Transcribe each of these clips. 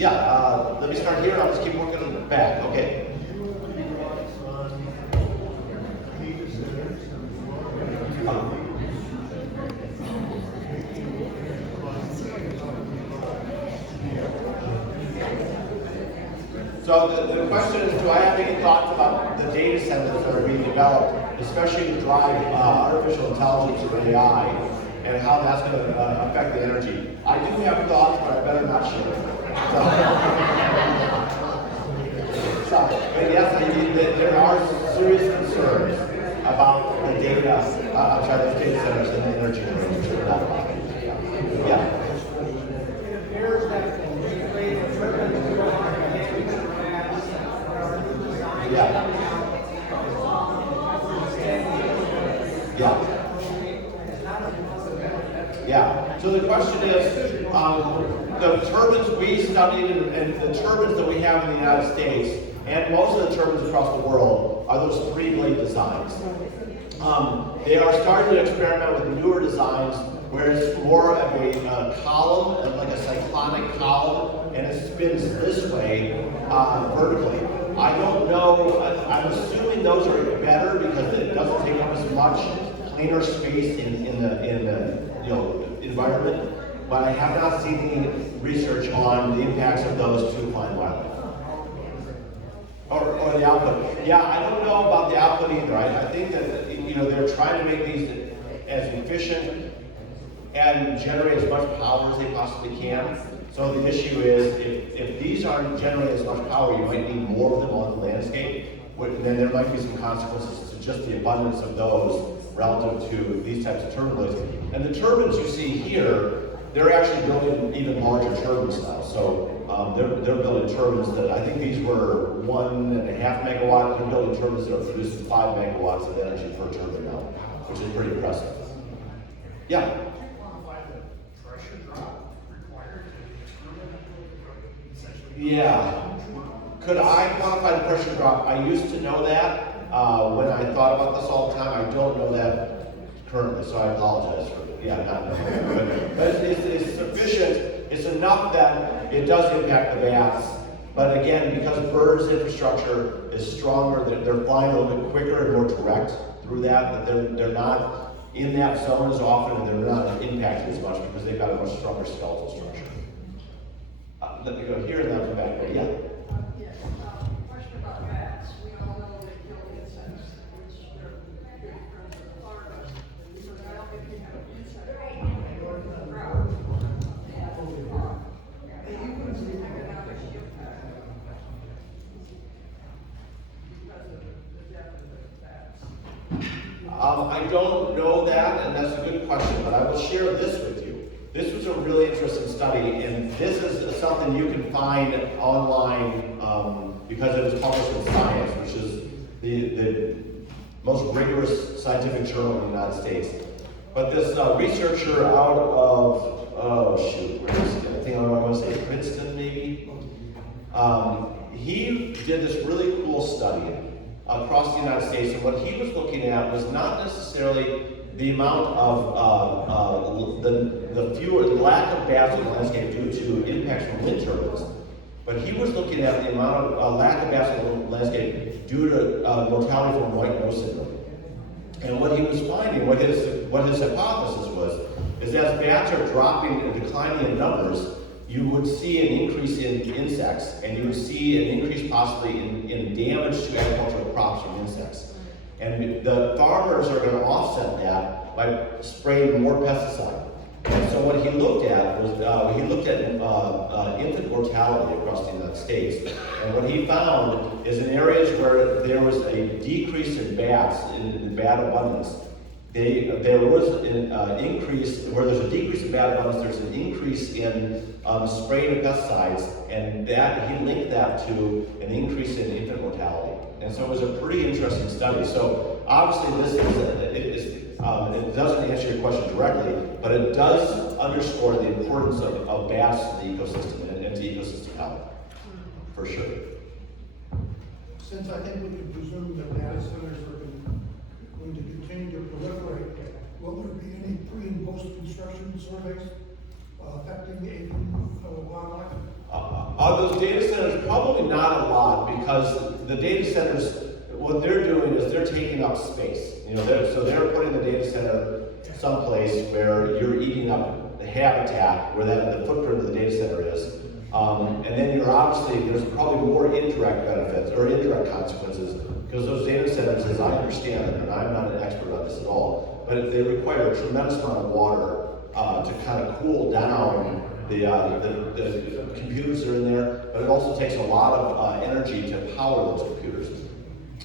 Yeah, let me start here. I'll just keep working back. Okay. So the question is, do I have any thoughts about the data centers that are being developed, especially to drive artificial intelligence or AI, and how that's going to affect the energy? I do have thoughts, but I better not share them. But yes, there are serious concerns about the data, those data centers and the energy range. Yeah. Yeah. Yeah. Yeah. So the question is, the turbines we studied and the turbines that we have in the United States, and most of the turbines across the world, are those three-blade designs. They are starting to experiment with newer designs where it's more of a column, like a cyclonic column, and it spins this way vertically. I don't know, I'm assuming those are better because it doesn't take up as much cleaner space in the environment, but I have not seen any research on the impacts of those to flying wildlife. Or the output. Yeah, I don't know about the output either. I think that they're trying to make these as efficient and generate as much power as they possibly can. So the issue is, if these aren't generating as much power, you might need more of them on the landscape. Then there might be some consequences to just the abundance of those relative to these types of turbines. And the turbines you see here, they're actually building even larger turbines now. So they're building turbines that, I think these were 1.5 megawatts. They're building turbines that are producing 5 megawatts of energy per turbine now, which is pretty impressive. Yeah? Yeah. Could I quantify the pressure drop? I used to know that when I thought about this all the time. I don't know that currently, so I apologize for not knowing. But it's sufficient. It's enough that it does impact the bats. But again, because birds' infrastructure is stronger, they're flying a little bit quicker and more direct through that they're not in that zone as often, and they're not impacted as much because they've got a much stronger skeletal structure. Let me go here and then come back there. Yeah? Question about bats. We all know they kill insects, which they're big friends of the larvae. So now if you have an insect going to the ground, they have to be caught. And you can see economic impact because of the death of the bats. I don't know that, and that's a good question, but I will share this with you. This was a really interesting study, and this is something you can find online because it was published in Science, which is the most rigorous scientific journal in the United States. But this researcher out of, I think I want to say Princeton maybe, he did this really cool study across the United States, and what he was looking at was not necessarily the amount of the lack of bats in the landscape due to impacts from wind turbines, but he was looking at the amount of lack of bats in the landscape due to mortality from white nose syndrome. And what he was finding, what his hypothesis was, is as bats are dropping and declining in numbers, you would see an increase in insects, and you would see an increase possibly in damage to agricultural crops from insects. And the farmers are going to offset that by spraying more pesticide. And so what he looked at was, he looked at infant mortality across the United States. And what he found is in areas where there was a decrease in bats, in bat abundance, there was an increase, where there's a decrease in bat abundance, there's an increase in spraying of pesticides, and that he linked that to an increase in infant mortality. And so it was a pretty interesting study. So obviously this is, it doesn't answer your question directly, but it does underscore the importance of bats to the ecosystem and to ecosystem health, for sure. Since I think we can presume that data centers are going to continue to proliferate, will there be any pre- and post-construction surveys affecting the avian wildlife? Those data centers, probably not a lot, because the data centers, what they're doing is they're taking up space. You know, so they're putting the data center someplace where you're eating up the habitat, where the footprint of the data center is. And then you're obviously, there's probably more indirect benefits, or indirect consequences, because those data centers, as I understand it, and I'm not an expert on this at all, but they require a tremendous amount of water to kind of cool down the computers that are in there, but it also takes a lot of energy to power those computers.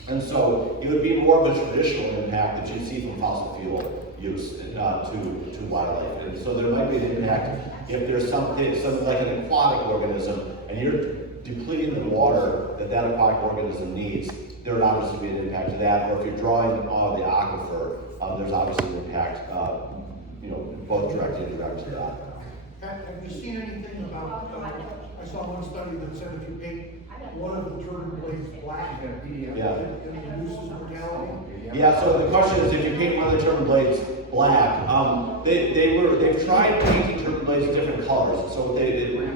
And so it would be more of a traditional impact that you'd see from fossil fuel use to wildlife. And so there might be an impact if there's something like an aquatic organism and you're depleting the water that aquatic organism needs, there would obviously be an impact to that. Or if you're drawing on the aquifer, there's obviously an impact, both direct and indirect to that. Have you seen anything about, I saw one study that said if you paint one of the turbine blades black, Yeah. it reduces mortality? Yeah, so the question is, if you paint one of the turbine blades black, they've tried painting turbine blades different colors. So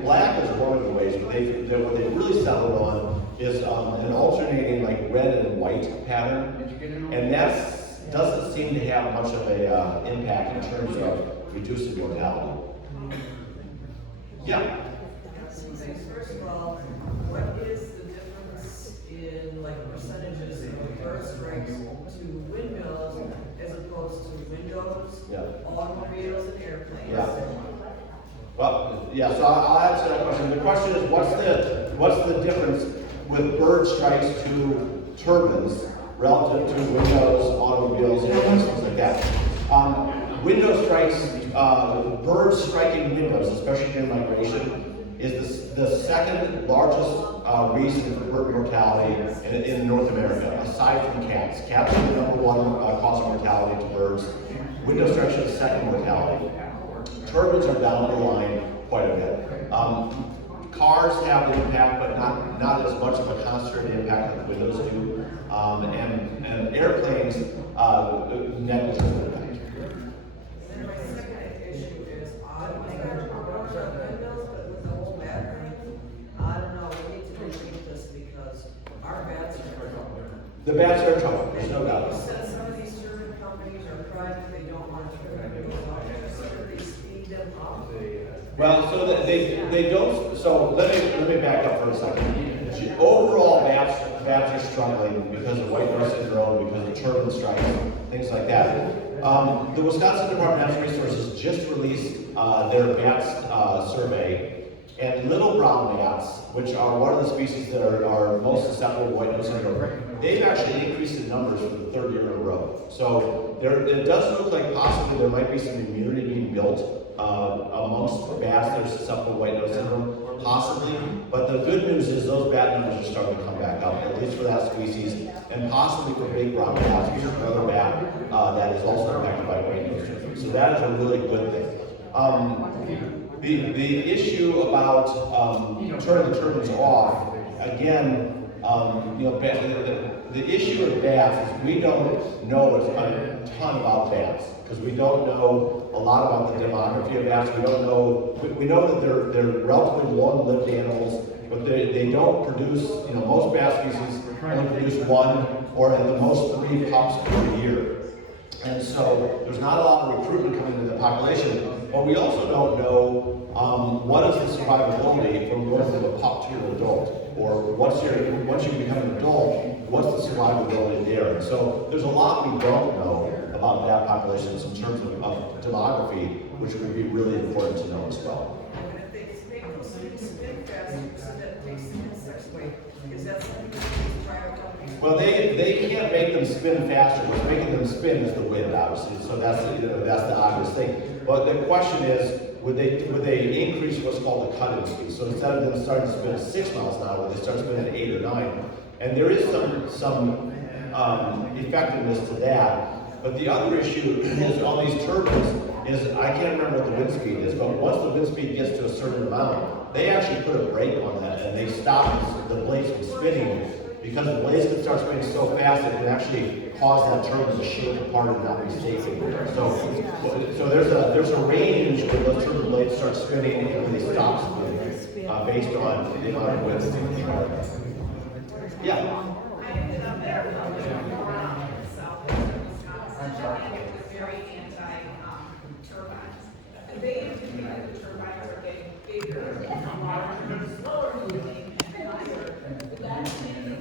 black is one of the ways, but what they really settled on is an alternating like red and white pattern, and that doesn't seem to have much of a impact in terms of reducing mortality. Yeah. First of all, what is the difference in like percentages of bird strikes to windmills as opposed to windows, automobiles, and airplanes? Yeah. Well, yeah. So I'll answer that question. The question is, what's the difference with bird strikes to turbines relative to windows, automobiles, airplanes, things like that? Window strikes, birds striking windows, especially during migration, is the second largest reason for bird mortality in North America, aside from cats. Cats are the number one cause of mortality to birds. Window strikes are the second mortality. Turbines are down the line quite a bit. Cars have an impact, but not as much of a concentrated impact like windows do. And airplanes, negligible impact. And then my second issue is, I don't know, we need to rethink this because our bats are in trouble. The bats are in trouble, there's no doubt. You said some of these service companies are private, they don't want to, they speed them up. Well, so that they don't. So let me back up for a second. Overall, bats are struggling because of white nose syndrome, because of turbine strikes, things like that. The Wisconsin Department of Natural Resources just released their bats survey, and little brown bats, which are one of the species that are most susceptible to white nose syndrome, they've actually increased in numbers for the third year in a row. So it does look like possibly there might be some immunity being built amongst bats that are susceptible to white nose syndrome, possibly. But the good news is those bat numbers are starting to come back up, at least for that species, and possibly for big brown bats. Here's another bat that is also impacted by white nose syndrome. So that is a really good thing. The issue about turning the turbines off, again, the issue with bats is we don't know a ton about bats because we don't know a lot about the demography of bats. We don't know. We know that they're relatively long-lived animals, but they don't produce. Most bat species only produce one or at the most 3 pups per year. And so there's not a lot of recruitment coming into the population, but we also don't know what is the survivability from going from a pup to an adult, or once you become an adult, what's the survivability there? And so there's a lot we don't know about bat populations in terms of demography, which would be really important to know as well. And if they make those things spin faster, so that takes the insects away, is that something that these private companies? Well, they can't make them spin faster. What's making them spin is the wind, obviously. So that's the obvious thing. But the question is, would they increase what's called the cut-in speed? So instead of them starting to spin at 6 miles an hour, they start spinning at 8 or 9. And there is some effectiveness to that. But the other issue is on these turbines is, I can't remember what the wind speed is, but once the wind speed gets to a certain amount, they actually put a brake on that and they stop the blades from spinning because the blades can start spinning so fast, it can actually cause that turbine to shake apart and not be stable. So there's a range where those turbine blades start spinning and when they stop spinning, based on the amount of wind that's in the car. Yeah. I ended up at southwestern Wisconsin, and it was very anti-turbines. And they indicated the turbines are getting bigger, larger, slower moving, and higher. Would that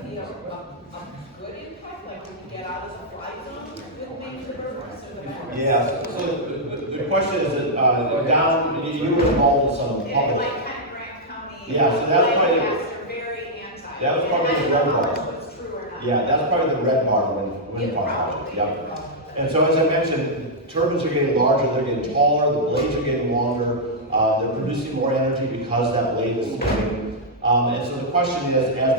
be a good impact, like we can get out of the fly zone with maybe the reverse or the back? Yeah, so the question is, down, you were involved in some And public. like kind of Grant County. Yeah, so that's probably- They're very anti. That was probably the red bar. If it's true or not. Yeah, that's probably the red bar wind farm project, yep. And so as I mentioned, turbines are getting larger, they're getting taller, the blades are getting longer, they're producing more energy because that blade is spinning. And so the question is, as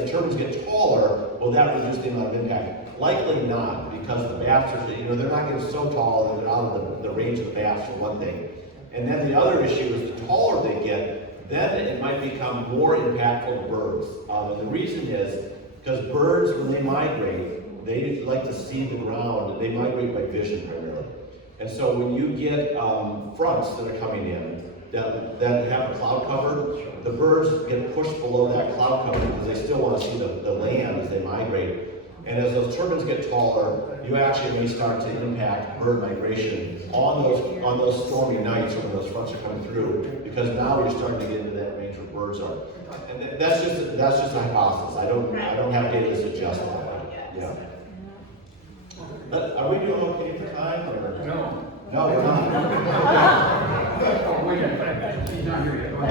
the turbines get taller, will that reduce the amount of impact? Likely not, because the baths are, they're not getting so tall that they're out of the range of the baths for one thing. And then the other issue is the taller they get, then it might become more impactful to birds. And the reason is, because birds, when they migrate, they like to see the ground, they migrate by vision primarily. And so when you get fronts that are coming in that have a cloud cover, the birds get pushed below that cloud cover because they still want to see the land as they migrate. And as those turbines get taller, you actually may start to impact bird migration on those stormy nights when those fronts are coming through, because now you're starting to get into that range where birds are. And that's just a hypothesis. I don't have data to suggest that. Yeah. But are we doing okay for time or? No. No, we're not. Oh, wait a minute, he's not here yet. Go ahead.